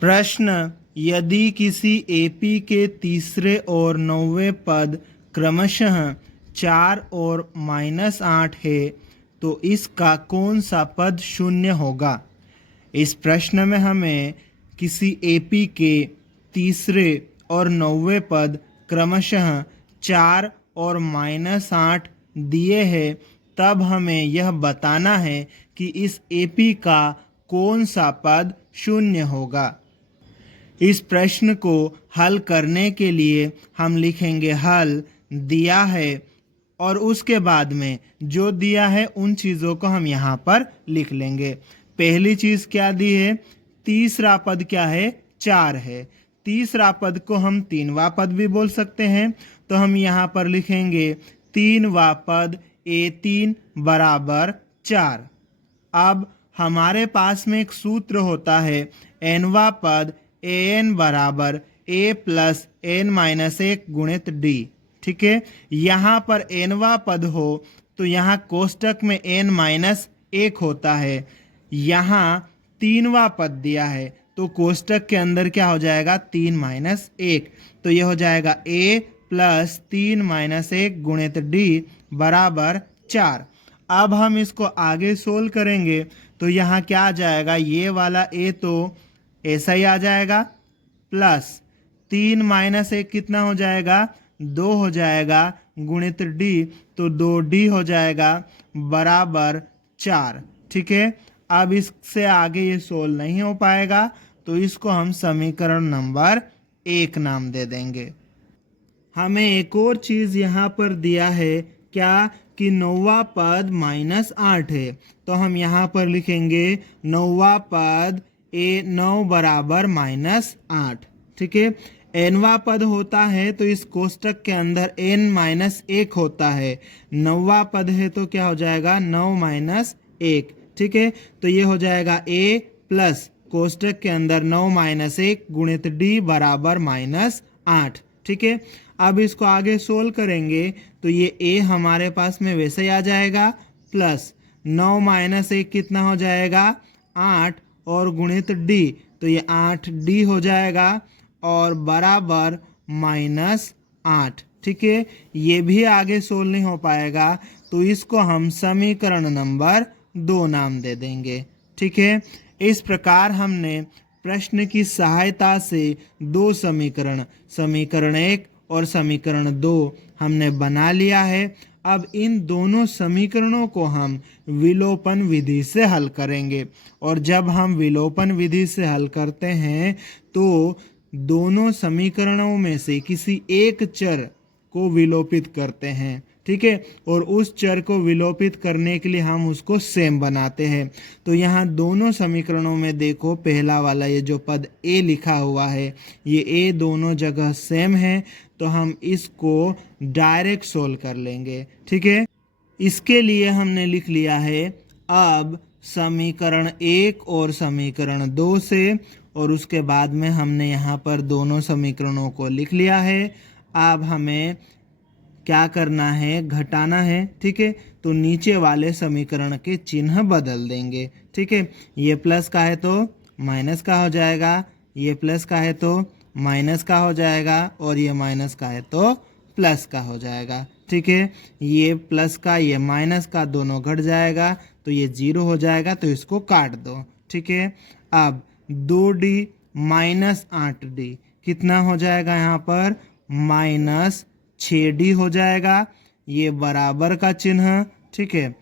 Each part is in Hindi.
प्रश्न, यदि किसी एपी के तीसरे और नौवें पद क्रमशः 4 और -8 है तो इसका कौन सा पद शून्य होगा। इस प्रश्न में हमें किसी एपी के तीसरे और नौवें पद क्रमशः 4 और -8 दिए हैं, तब हमें यह बताना है कि इस एपी का कौन सा पद शून्य होगा। इस प्रश्न को हल करने के लिए हम लिखेंगे हल दिया है और उसके बाद में जो दिया है उन चीज़ों को हम यहाँ पर लिख लेंगे। पहली चीज़ क्या दी है, तीसरा पद क्या है, 4 है। तीसरा पद को हम 3वां पद भी बोल सकते हैं, तो हम यहाँ पर लिखेंगे 3वां पद A3 बराबर 4। अब हमारे पास में एक सूत्र होता है nवां पद an बराबर a प्लस n माइनस 1 गुणित d। ठीक है, यहाँ पर nवां पद हो तो यहाँ कोष्टक में n माइनस 1 होता है। यहाँ 3वां पद दिया है तो कोष्टक के अंदर क्या हो जाएगा, 3 माइनस 1, तो यह हो जाएगा a प्लस 3 माइनस 1 गुणित d बराबर 4। अब हम इसको आगे सोल्व करेंगे तो यहाँ क्या आ जाएगा, ये वाला a तो ऐसा ही आ जाएगा, प्लस 3 माइनस 1 कितना हो जाएगा, 2 हो जाएगा, गुणित d तो 2d हो जाएगा बराबर 4। ठीक है, अब इससे आगे ये सोल्व नहीं हो पाएगा तो इसको हम समीकरण नंबर 1 नाम दे देंगे। हमें एक और चीज़ यहाँ पर दिया है क्या, कि 9वां पद -8 है, तो हम यहाँ पर लिखेंगे 9वां पद a9 बराबर -8। ठीक है, nवां पद होता है तो इस कोष्टक के अंदर n माइनस 1 होता है। 9वां पद है तो क्या हो जाएगा, 9 माइनस 1। ठीक है, तो ये हो जाएगा a प्लस कोष्टक के अंदर 9 माइनस 1 गुणित d बराबर -8। ठीक है, अब इसको आगे सोल्व करेंगे तो ये a हमारे पास में वैसे ही आ जाएगा, प्लस 9 माइनस 1 कितना हो जाएगा, 8, और गुणित d तो ये 8d हो जाएगा और बराबर -8। ठीक है, ये भी आगे सोल्व नहीं हो पाएगा तो इसको हम समीकरण नंबर 2 नाम दे देंगे। ठीक है, इस प्रकार हमने प्रश्न की सहायता से 2 समीकरण, समीकरण 1 और समीकरण 2 हमने बना लिया है। अब इन दोनों समीकरणों को हम विलोपन विधि से हल करेंगे, और जब हम विलोपन विधि से हल करते हैं तो दोनों समीकरणों में से किसी एक चर को विलोपित करते हैं। ठीक है, और उस चर को विलोपित करने के लिए हम उसको सेम बनाते हैं। तो यहाँ दोनों समीकरणों में देखो, पहला वाला ये जो पद a लिखा हुआ है ये a दोनों जगह सेम है, तो हम इसको डायरेक्ट सोल्व कर लेंगे। ठीक है, इसके लिए हमने लिख लिया है अब समीकरण 1 और समीकरण 2 से, और उसके बाद में हमने यहाँ पर दोनों समीकरणों को लिख लिया है। अब हमें क्या करना है, घटाना है। ठीक है, तो नीचे वाले समीकरण के चिन्ह बदल देंगे। ठीक है, ये प्लस का है तो माइनस का हो जाएगा, ये प्लस का है तो माइनस का हो जाएगा, और ये माइनस का है तो प्लस का हो जाएगा। ठीक है, ये प्लस का ये माइनस का दोनों घट जाएगा तो ये 0 हो जाएगा, तो इसको काट दो। ठीक है, अब 2d माइनस 8d कितना हो जाएगा, यहाँ पर -6d हो जाएगा, ये बराबर का चिन्ह। ठीक है,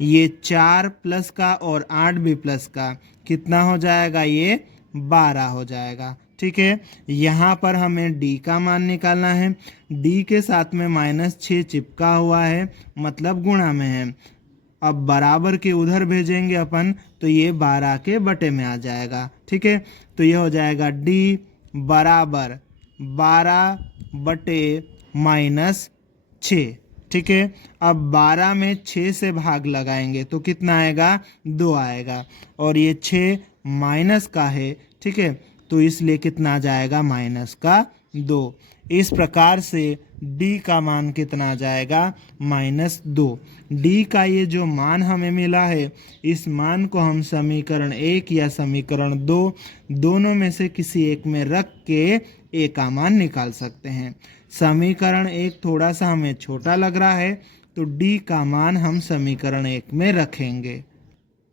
ये 4 प्लस का और 8 भी प्लस का कितना हो जाएगा, ये 12 हो जाएगा। ठीक है, यहाँ पर हमें d का मान निकालना है। d के साथ में -6 चिपका हुआ है, मतलब गुणा में है। अब बराबर के उधर भेजेंगे अपन तो ये 12 के बटे में आ जाएगा। ठीक है, तो ये हो जाएगा d बराबर 12 बटे -6। ठीक है, अब 12 में 6 से भाग लगाएंगे तो कितना आएगा, 2 आएगा, और ये 6 माइनस का है। ठीक है, तो इसलिए कितना आ जाएगा, -2। इस प्रकार से डी का मान कितना आ जाएगा -2। डी का ये जो मान हमें मिला है, इस मान को हम समीकरण 1 या समीकरण 2 दोनों में से किसी एक में रख के ए का मान निकाल सकते हैं। समीकरण 1 थोड़ा सा हमें छोटा लग रहा है, तो डी का मान हम समीकरण 1 में रखेंगे।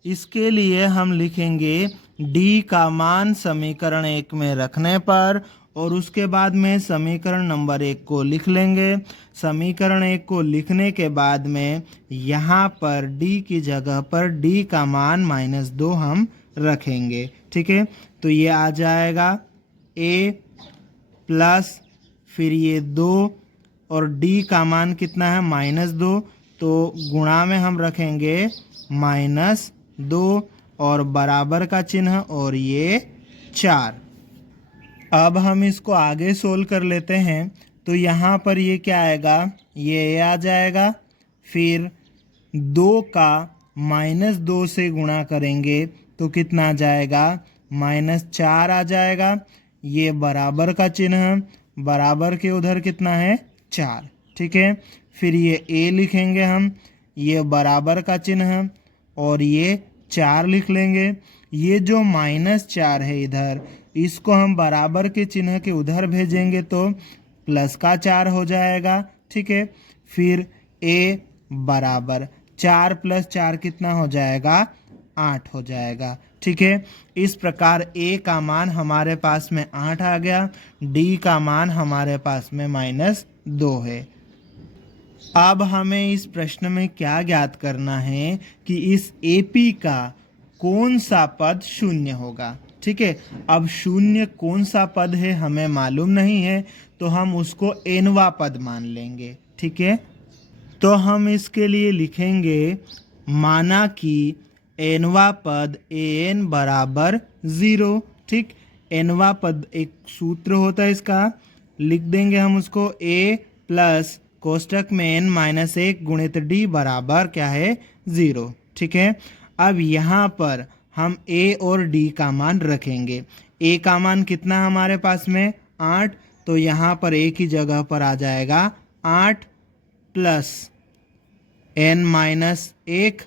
इसके लिए हम लिखेंगे डी का मान समीकरण 1 में रखने पर, और उसके बाद में समीकरण नंबर 1 को लिख लेंगे। समीकरण 1 को लिखने के बाद में यहाँ पर डी की जगह पर डी का मान -2 हम रखेंगे। ठीक है, तो ये आ जाएगा a प्लस फिर ये 2 और डी का मान कितना है -2, तो गुणा में हम रखेंगे -2 और बराबर का चिन्ह और ये 4। अब हम इसको आगे सोल्व कर लेते हैं। तो यहाँ पर ये क्या आएगा, ये आ जाएगा, फिर 2 का -2 से गुणा करेंगे तो कितना आ जाएगा -4 आ जाएगा। ये बराबर का चिन्ह, बराबर के उधर कितना है 4। ठीक है, फिर ये a लिखेंगे हम, ये बराबर का चिन्ह और ये 4 लिख लेंगे। ये जो -4 है इधर, इसको हम बराबर के चिन्ह के उधर भेजेंगे तो प्लस का 4 हो जाएगा। ठीक है, फिर a बराबर 4 + 4 कितना हो जाएगा 8 हो जाएगा। ठीक है, इस प्रकार a का मान हमारे पास में 8 आ गया, d का मान हमारे पास में -2 है। अब हमें इस प्रश्न में क्या ज्ञात करना है कि इस AP का कौन सा पद शून्य होगा। ठीक है, अब शून्य कौन सा पद है हमें मालूम नहीं है, तो हम उसको nवा पद मान लेंगे। ठीक है, तो हम इसके लिए लिखेंगे, माना कि nवा पद an बराबर 0। ठीक, nवा पद एक सूत्र होता है इसका, लिख देंगे हम उसको a प्लस कोष्टक में n-1 गुणित d बराबर क्या है 0। ठीक है, अब यहाँ पर हम a और d का मान रखेंगे। a का मान कितना हमारे पास में 8, तो यहाँ पर a की जगह पर आ जाएगा 8 प्लस n-1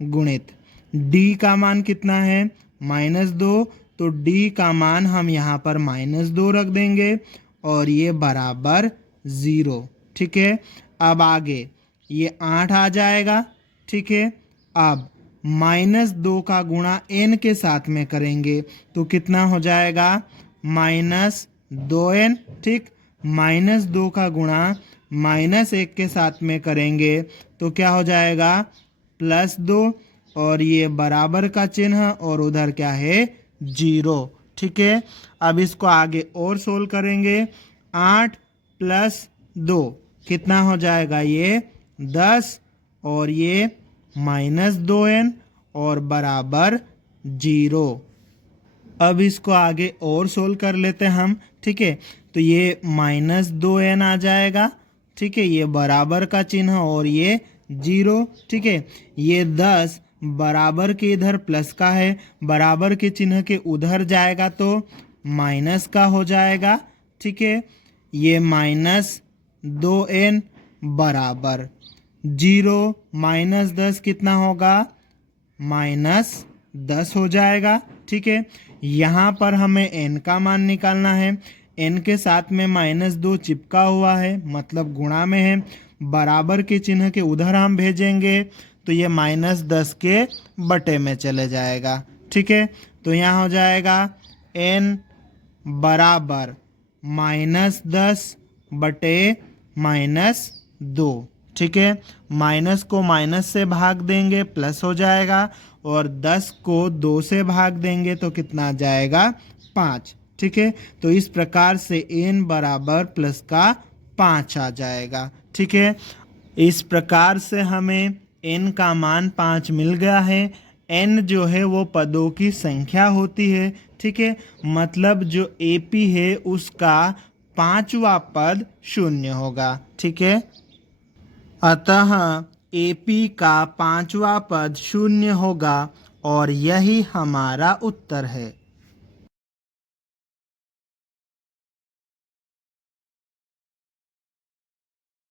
गुणित d का मान कितना है -2, तो d का मान हम यहाँ पर -2 रख देंगे और ये बराबर 0। ठीक है, अब आगे ये 8 आ जाएगा। ठीक है, अब -2 का गुणा n के साथ में करेंगे तो कितना हो जाएगा -2n। ठीक, -2 का गुणा -1 के साथ में करेंगे तो क्या हो जाएगा +2 और ये बराबर का चिन्ह और उधर क्या है 0। ठीक है, अब इसको आगे और सोल्व करेंगे। 8 + 2 कितना हो जाएगा ये 10 और ये -2n और बराबर 0। अब इसको आगे और सोल्व कर लेते हैं हम। ठीक है, तो ये -2n आ जाएगा। ठीक है, ये बराबर का चिन्ह और ये 0। ठीक है, ये 10 बराबर के इधर प्लस का है, बराबर के चिन्ह के उधर जाएगा तो माइनस का हो जाएगा। ठीक है, ये -2n बराबर 0 - 10 कितना होगा -10 हो जाएगा। ठीक है, यहाँ पर हमें n का मान निकालना है। n के साथ में -2 चिपका हुआ है, मतलब गुणा में है, बराबर के चिन्ह के उधर हम भेजेंगे तो ये -10 के बटे में चले जाएगा। ठीक है, तो यहाँ हो जाएगा n बराबर -10 बटे -2। ठीक है, माइनस को माइनस से भाग देंगे प्लस हो जाएगा और 10 को 2 से भाग देंगे तो कितना आ जाएगा 5। ठीक है, तो इस प्रकार से n बराबर प्लस का 5 आ जाएगा। ठीक है, इस प्रकार से हमें n का मान 5 मिल गया है। n जो है वो पदों की संख्या होती है। ठीक है, मतलब जो AP है उसका 5वां पद 0 होगा। ठीक है, अतः AP का 5वां पद 0 होगा और यही हमारा उत्तर है।